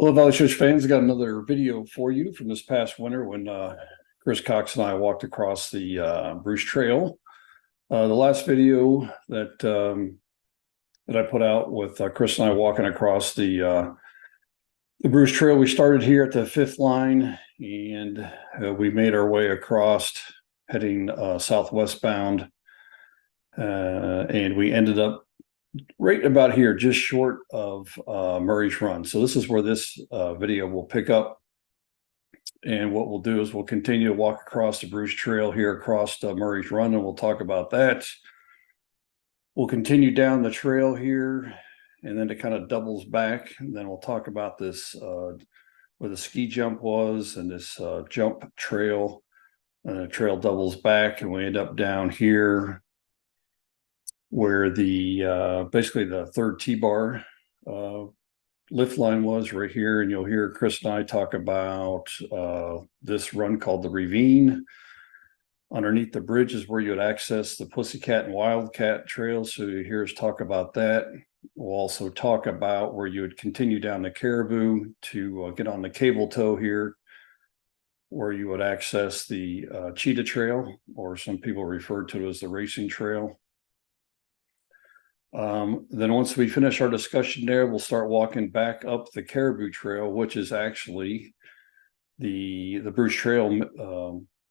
Hello, Valley Schuss fans. Got another video for you from this past winter when Cox and I walked across the Bruce Trail. The last video that I put out with Chris and I walking across the Bruce Trail, we started here at the 5th line and we made our way across, heading southwest bound, and we ended up right about here, just short of Murray's Run. So this is where this video will pick up. And what we'll do is we'll continue to walk across the Bruce Trail here across Murray's Run, and we'll talk about that. We'll continue down the trail here, and then it kind of doubles back. And then we'll talk about this, where the ski jump was, and this jump trail. And the trail doubles back, and we end up down here where the basically the 3rd T-bar lift line was, right here. And you'll hear Chris and I talk about this run called the Ravine. Underneath the bridge is where you would access the Pussycat and Wildcat trails, so you hear us talk about that. We'll also talk about where you would continue down the Caribou to get on the cable tow here, where you would access the Cheetah Trail, or some people refer to it as the Racing Trail. Then once we finish our discussion there, we'll start walking back up the Caribou Trail, which is actually the Bruce Trail.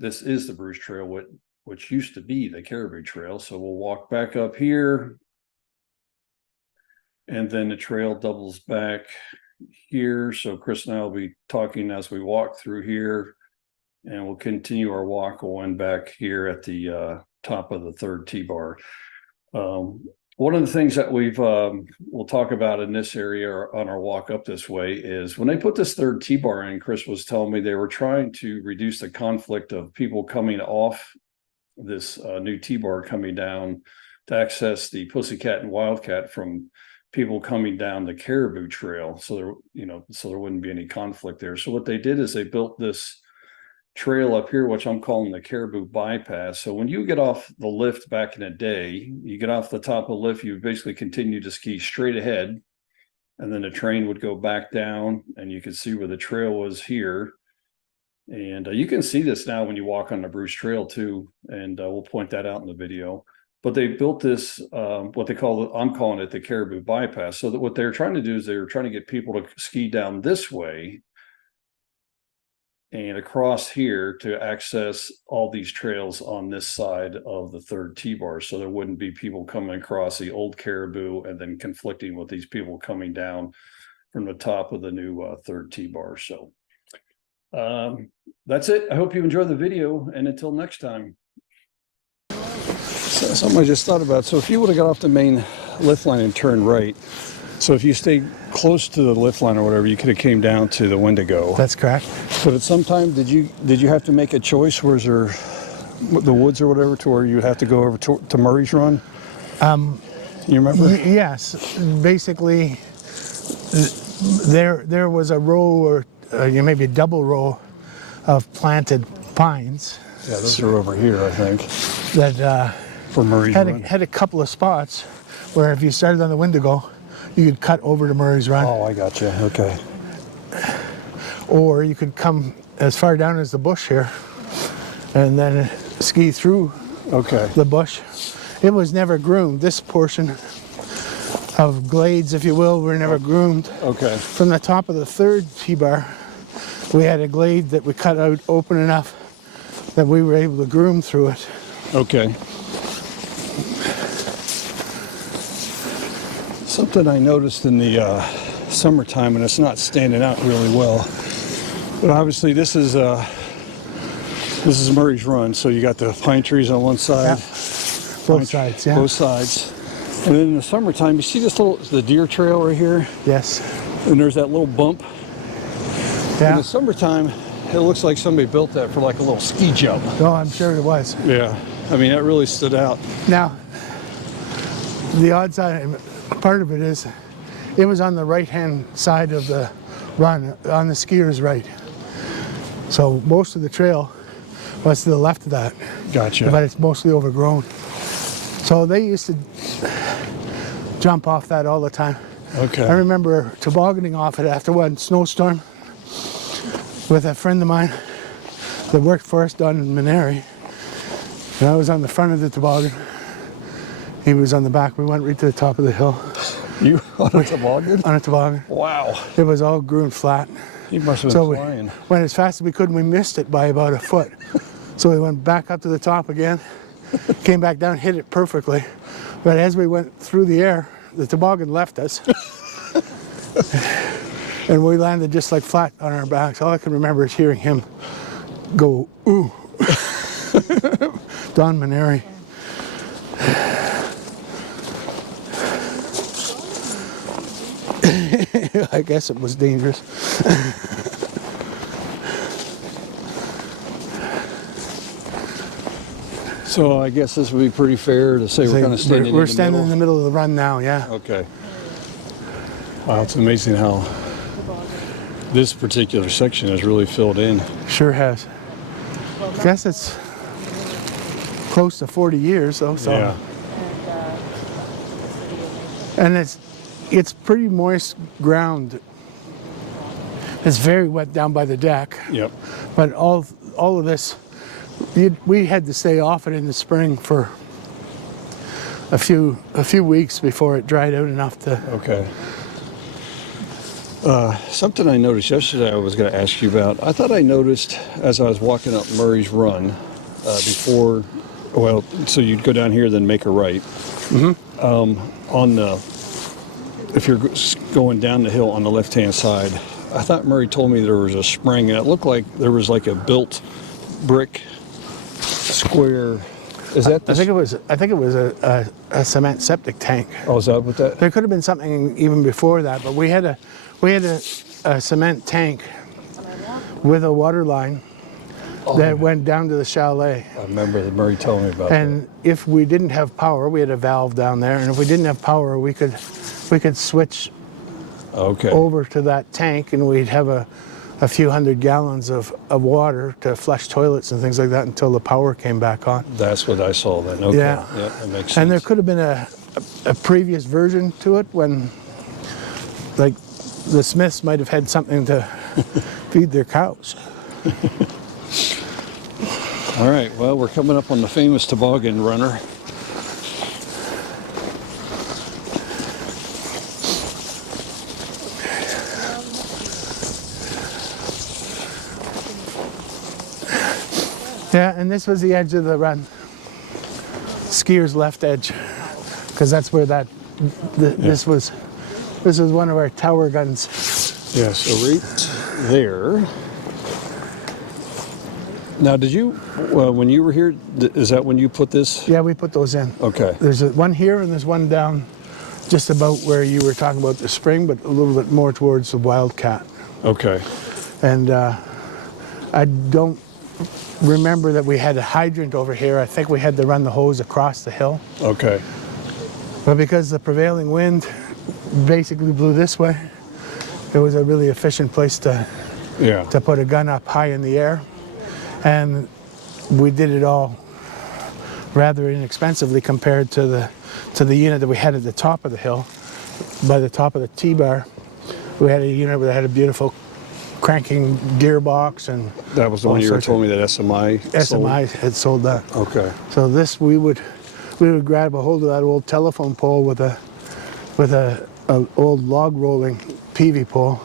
This is the Bruce Trail, which used to be the Caribou Trail. So we'll walk back up here, and then the trail doubles back here. So Chris and I will be talking as we walk through here, and we'll continue our walk going back here at the top of the 3rd T-bar. One of the things that we'll talk about in this area on our walk up this way is when they put this 3rd T-bar in, Chris was telling me they were trying to reduce the conflict of people coming off this new T-bar coming down to access the Pussycat and Wildcat from people coming down the Caribou Trail. So there wouldn't be any conflict there. So what they did is they built this trail up here, which I'm calling the Caribou Bypass. So when you get off the lift back in the day, you get off the top of the lift, you basically continue to ski straight ahead, and then the train would go back down, and you could see where the trail was here. And you can see this now when you walk on the Bruce Trail too, and we'll point that out in the video. But they built this, what they call, I'm calling it the Caribou Bypass. So that what they're trying to do is they're trying to get people to ski down this way and across here to access all these trails on this side of the 3rd T-bar. So there wouldn't be people coming across the old Caribou and then conflicting with these people coming down from the top of the new 3rd T-bar. So that's it. I hope you enjoyed the video, and until next time. So something I just thought about. So if you would have got off the main lift line and turned right, so if you stayed close to the lift line or whatever, you could have came down to the Wendigo. That's correct. But at some time, did you have to make a choice? Was there the woods or whatever to where you would have to go over to Murray's Run? You remember? Yes. Basically, there was a row, or maybe a double row of planted pines. Yeah, those are over here, I think. That for Murray's Run. Had a couple of spots where if you started on the Wendigo, you could cut over to Murray's Run. Oh, I got you. Okay. Or you could come as far down as the bush here and then ski through the bush. It was never groomed. This portion of glades, if you will, were never groomed. Okay. From the top of the 3rd T-bar, we had a glade that we cut out open enough that we were able to groom through it. Okay. Something I noticed in the summertime, and it's not standing out really well, but obviously this is Murray's Run. So you got the pine trees on one side, both sides, yeah. Both sides. And then in the summertime, you see the deer trail right here? Yes. And there's that little bump. Yeah. In the summertime, it looks like somebody built that for like a little ski jump. Oh, I'm sure it was. Yeah. I mean, that really stood out. Now, the odd side part of it is it was on the right-hand side of the run, on the skier's right. So most of the trail was to the left of that. Gotcha. But it's mostly overgrown. So they used to jump off that all the time. Okay. I remember tobogganing off it after one snowstorm with a friend of mine that worked for us down in Menary. And I was on the front of the toboggan. He was on the back. We went right to the top of the hill. You on a toboggan? On a toboggan. Wow. It was all groomed flat. He must have been flying. We went as fast as we could and we missed it by about a foot. So we went back up to the top again, came back down, hit it perfectly. But as we went through the air, the toboggan left us. And we landed just like flat on our backs. All I can remember is hearing him go, ooh. Don Maneri. I guess it was dangerous. So I guess this would be pretty fair to say we're kind of standing We're standing in the middle of the run now, yeah. Okay. Wow, it's amazing how this particular section is really filled in. Sure has. I guess it's close to 40 years though, so. Yeah. And it's pretty moist ground. It's very wet down by the deck. Yep. But all of this, we had to stay off it in the spring for a few weeks before it dried out enough to. Okay. Something I noticed yesterday I was going to ask you about. I thought I noticed as I was walking up Murray's Run before, well, so you'd go down here then make a right. Mm-hmm. If you're going down the hill on the left-hand side, I thought Murray told me there was a spring and it looked like there was like a built brick square. Is that? I think it was a cement septic tank. Oh, is that what that? There could have been something even before that, but we had a cement tank with a water line that went down to the chalet. I remember that Murray told me about that. And if we didn't have power, we had a valve down there, and if we didn't have power, we could switch over to that tank, and we'd have a few hundred gallons of water to flush toilets and things like that until the power came back on. That's what I saw then. Okay. Yeah. Yeah, that makes sense. And there could have been a previous version to it when, like, the Smiths might have had something to feed their cows. All right, well, we're coming up on the famous toboggan runner. Yeah, and this was the edge of the run. Skier's left edge, because that's where this was one of our tower guns. Yeah, so right there. Now, did you, when you were here, is that when you put this? Yeah, we put those in. Okay. There's one here and there's one down just about where you were talking about the spring, but a little bit more towards the Wildcat. Okay. And I don't remember that we had a hydrant over here. I think we had to run the hose across the hill. Okay. But because the prevailing wind basically blew this way, it was a really efficient place to put a gun up high in the air. And we did it all rather inexpensively compared to the unit that we had at the top of the hill. By the top of the T-bar, we had a unit that had a beautiful cranking gearbox, and that was the one you were told me that SMI had sold that. Okay. So this we would grab a hold of that old telephone pole with a old log rolling PV pole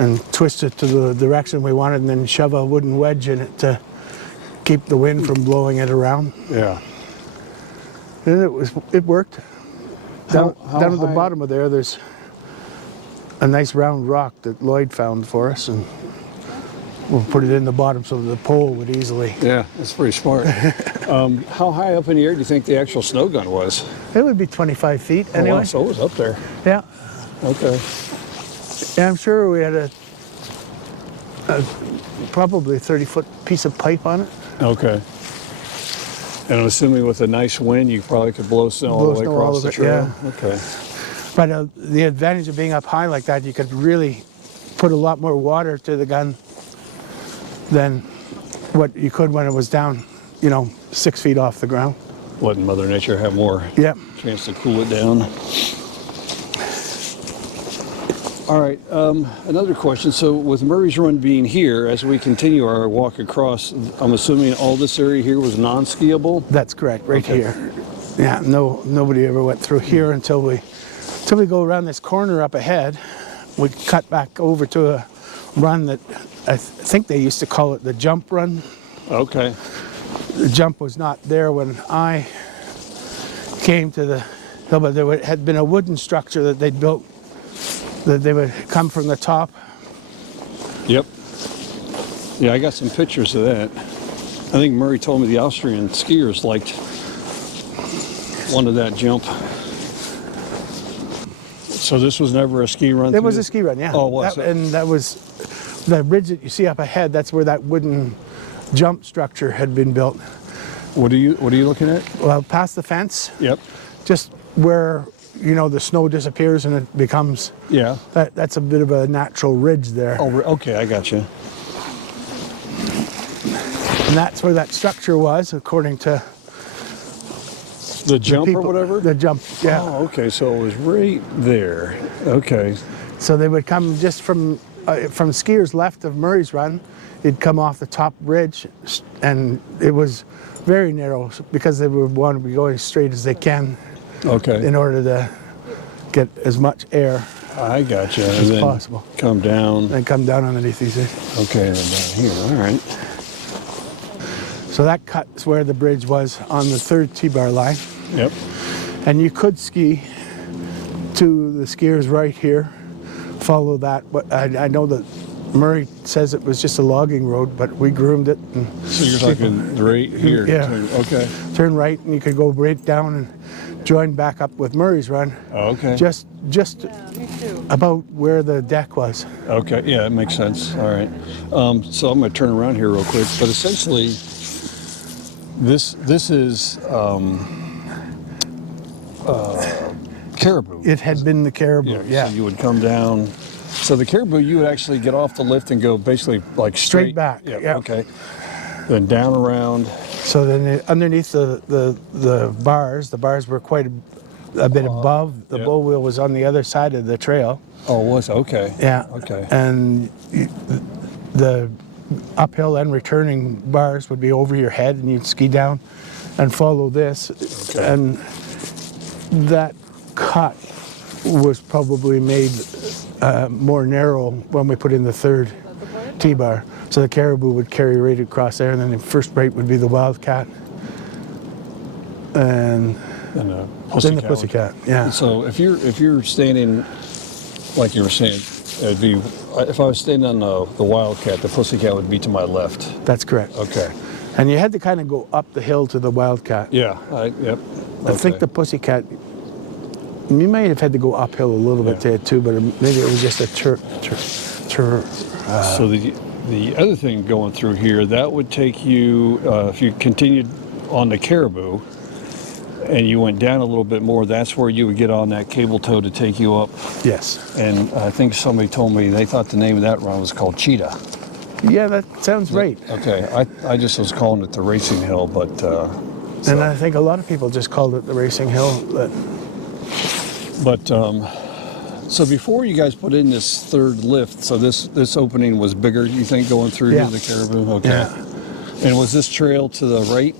and twist it to the direction we wanted, and then shove a wooden wedge in it to keep the wind from blowing it around. Yeah. And it worked. Down at the bottom of there's a nice round rock that Lloyd found for us, and we'll put it in the bottom so the pole would easily. Yeah, that's pretty smart. How high up in the air do you think the actual snow gun was? It would be 25 feet anyway. Oh, wow, so it was up there. Yeah. Okay. Yeah, I'm sure we had a probably 30-foot piece of pipe on it. Okay. And I'm assuming with a nice wind, you probably could blow snow all the way across the trail. Yeah. Okay. But the advantage of being up high like that, you could really put a lot more water to the gun than what you could when it was down, 6 feet off the ground. Letting Mother Nature have more chance to cool it down. All right, another question. So with Murray's Run being here, as we continue our walk across, I'm assuming all this area here was non-skiable? That's correct, right Okay. here. Yeah, nobody ever went through here until we go around this corner up ahead. We cut back over to a run that I think they used to call it the jump run. Okay. The jump was not there when I came to the hill, but there had been a wooden structure that they'd built that they would come from the top. Yep. Yeah, I got some pictures of that. I think Murray told me the Austrian skiers liked one of that jump. So this was never a ski run? It was a ski run, yeah. Oh, it was? And that was the bridge that you see up ahead. That's where that wooden jump structure had been built. What are you looking at? Well, past the fence. Yep. Just where, you know, the snow disappears and it becomes, Yeah. that's a bit of a natural ridge there. Oh, okay, I got you. And that's where that structure was, according to The jump people, or whatever? The jump, yeah. Oh, okay, so it was right there. Okay. So they would come just from skiers left of Murray's Run. It'd come off the top ridge, and it was very narrow because they would want to be going as straight as they can. Okay. In order to get as much air I got you. as And then possible. come down. And come down underneath these. Okay, and then down here. All right. So that cuts where the bridge was on the third T-bar line. Yep. And you could ski to the skiers right here, follow that. But I know that Murray says it was just a logging road, but we groomed it. And So you're talking right here. Yeah. Okay. turn right, and you could go right down and join back up with Murray's Run. Okay. Just about where the deck was. Okay. Yeah, that makes sense. All right. So I'm going to turn around here real quick. But essentially, this is Caribou. It had been the Caribou, yeah. So you would come down. So the Caribou, you would actually get off the lift and go basically like Straight back, Yeah. yeah. Okay. Then down around. So then underneath the bars were quite a bit above. The Yep. bull wheel was on the other side of the trail. Oh, it was okay. Yeah. Okay. And the uphill and returning bars would be over your head, and you'd ski down and follow this. Okay. And that cut was probably made more narrow when we put in the third T-bar. So the Caribou would carry right across there, and then the first break would be the Wildcat. And And then the Pussycat, yeah. So if you're standing, like you were saying, it'd be if I was standing on the Wildcat, the Pussycat would be to my left. That's correct. Okay. And you had to kind of go up the hill to the Wildcat. Yeah. Yep. I think Okay. the Pussycat, you might have had to go uphill a little bit Yeah. there too, but maybe it was just a So the other thing going through here, that would take you if you continued on the Caribou and you went down a little bit more, that's where you would get on that cable tow to take you up. yes. And I think somebody told me they thought the name of that run was called Cheetah. Yeah, that sounds right. Okay, I just was calling it the Racing Hill, but And I think a lot of people just called it the Racing Hill. But so before you guys put in this third lift, so this opening was bigger, you think, going through Yeah. here, the Caribou? Okay. Yeah. And was this trail to the right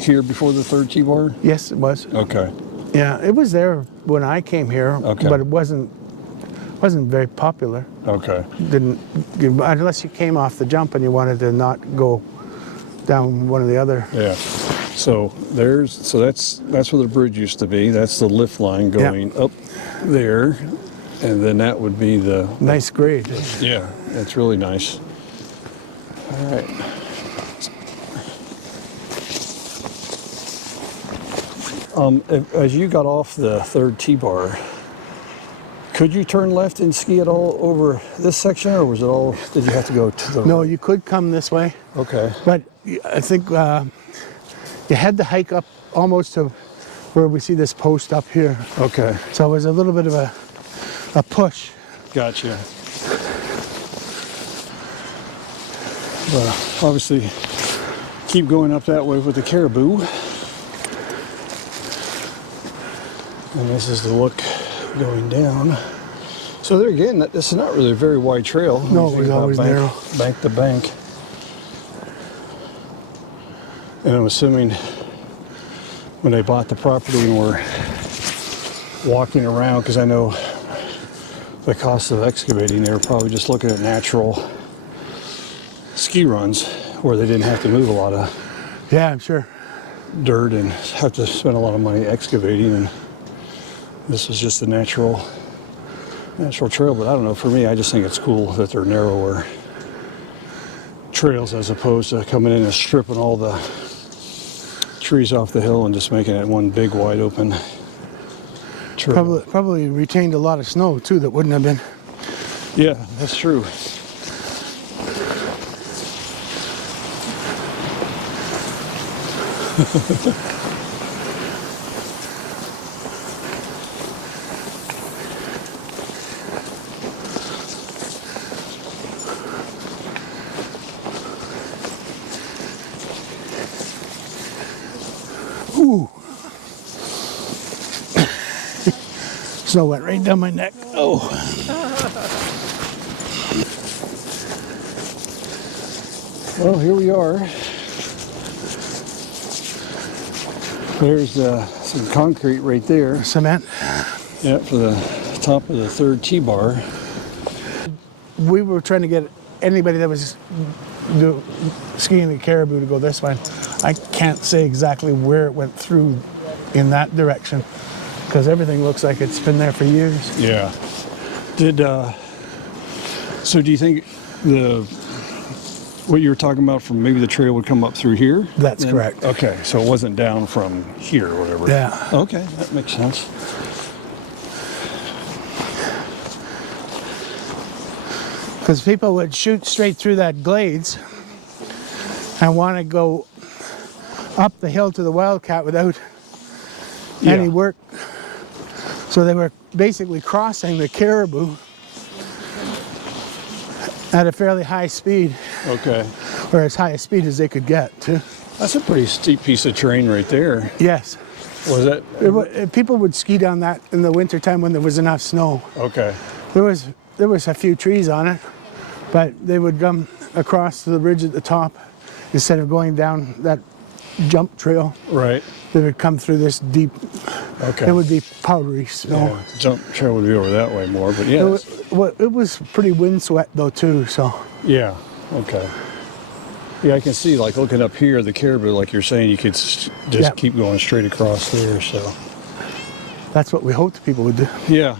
here before the third T-bar? yes, it was. Okay. Yeah, it was there when I came here, Okay. but it wasn't very popular. Okay. Unless you came off the jump and you wanted to not go down one of the other. Yeah. So that's where the bridge used to be. That's the lift line going up there, and then that would be the Nice grade. yeah. It's really nice. All right. As you got off the third T-bar, could you turn left and ski at all over this section, or was it all? Did you have to go to the? No, you could come this way, Okay. but I think you had to hike up almost to where we see this post up here. Okay. So it was a little bit of a push. Gotcha. Well, obviously, keep going up that way with the Caribou. And this is the look going down. So there again, this is not really a very wide trail. No, it was always narrow. Bank to bank. And I'm assuming when they bought the property and were walking around, because I know the cost of excavating, they were probably just looking at natural ski runs where they didn't have to move a lot of Yeah, I'm sure. dirt and have to spend a lot of money excavating, and this was just a natural trail. But I don't know, for me, I just think it's cool that they're narrower trails as opposed to coming in and stripping all the trees off the hill and just making it one big wide open trail. Probably retained a lot of snow too that wouldn't have been. Yeah, that's true. Ooh. Snow went right down my neck. Oh. Well, here we are. There's some concrete right there. Cement. Yeah, for the top of the third T-bar. We were trying to get anybody that was skiing the Caribou to go this way. I can't say exactly where it went through in that direction because everything looks like it's been there for years. Yeah. So do you think what you were talking about from maybe the trail would come up through here? That's correct. Okay, so it wasn't down from here or whatever. Yeah. Okay, that makes sense. Because people would shoot straight through that glades and want to go up the hill to the Wildcat without any work. So they were basically crossing the Caribou at a fairly high speed. Okay. Or as high a speed as they could get, too. That's a pretty steep piece of terrain right there. Yes. Was it? People would ski down that in the wintertime when there was enough snow. Okay. There was a few trees on it, but they would come across to the ridge at the top instead of going down that jump trail. Right. They would come through this deep. Okay. It would be powdery snow. Yeah, jump trail would be over that way more, but yeah. It was pretty windswept though too, so. Yeah. Okay. Yeah, I can see, like, looking up here, the Caribou, like you're saying, you could just keep going straight across there, so. That's what we hoped people would do. Yeah.